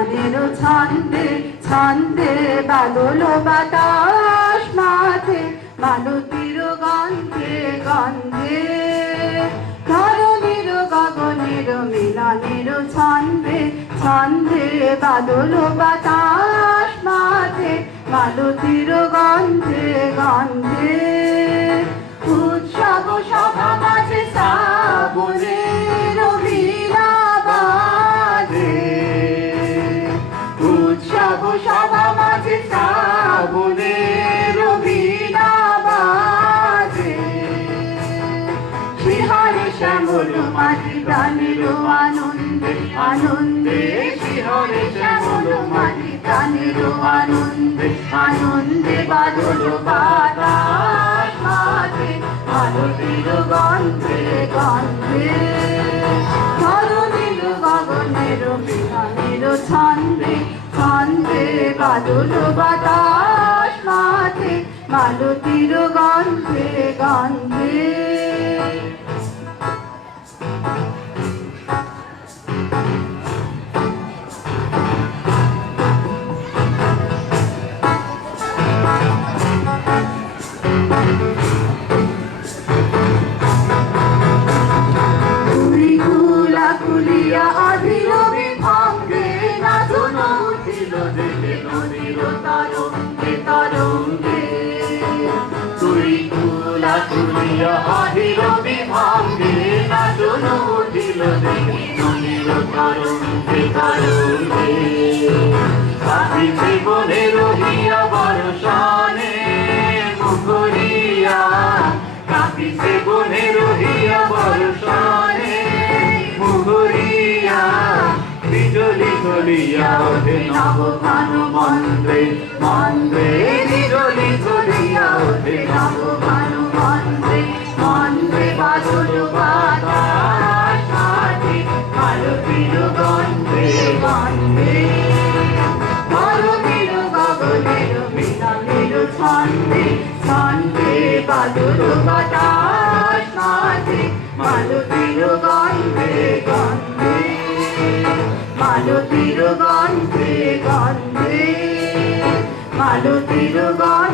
মিলনের ছন্দে ছন্দে বাদল বাতাস মাঝে মালতীর গন্ধে গন্ধে ধরণীর গগনের মিলনের ছন্দে ছন্দে বাদল বাতাস মাঝে মালতীর গন্ধে গন্ধে উৎসব সভা মাঝে শ্রাবণের বীণা বাজে উৎসব সভা মাঝে শ্রাবণের বীণা বাজে শিহরে শ্যামল মাটি প্রাণের আনন্দে আনন্দে শিহরে শ্যামল মাটি প্রাণের আনন্দে আনন্দে বাদল বাতাস মাঝে মালতীর গন্ধে গন্ধে ধরণীর গগনের মিলনের ছন্দে ছন্দে বাদল বাতাস মাঝে মালতীর গন্ধে গন্ধে কুলিয়া আধির বিভঙ্গে নাচন উঠিল দেখে নদীর তরঙ্গে তরঙ্গে তুই কুলা কুলিয়া আধির বিভঙ্গে নাচন উঠিল দেখে নদীর তরঙ্গে তরঙ্গে কাঁদিছে বনে রহিয়া বর্ষণে মুখরিয়া কাঁদিছে বনে রহিয়া বর্ষণে বিজলি চলিয়া ওঠে নবঘন মন্দ্রে মন্দ্রে বিজলি চলিয়া ওঠে নবঘন মন্দ্রে মন্দ্রে বাদল বাতাস মাঝে মালতীর গন্ধে গন্ধে মালতীর গগনের মিলনের ছন্দে ছন্দে বাদল বাতাস মাঝে মালতীর গন্ধে গন্ধে মালতীর গন্ধে গন্ধে মালতীর গন্ধে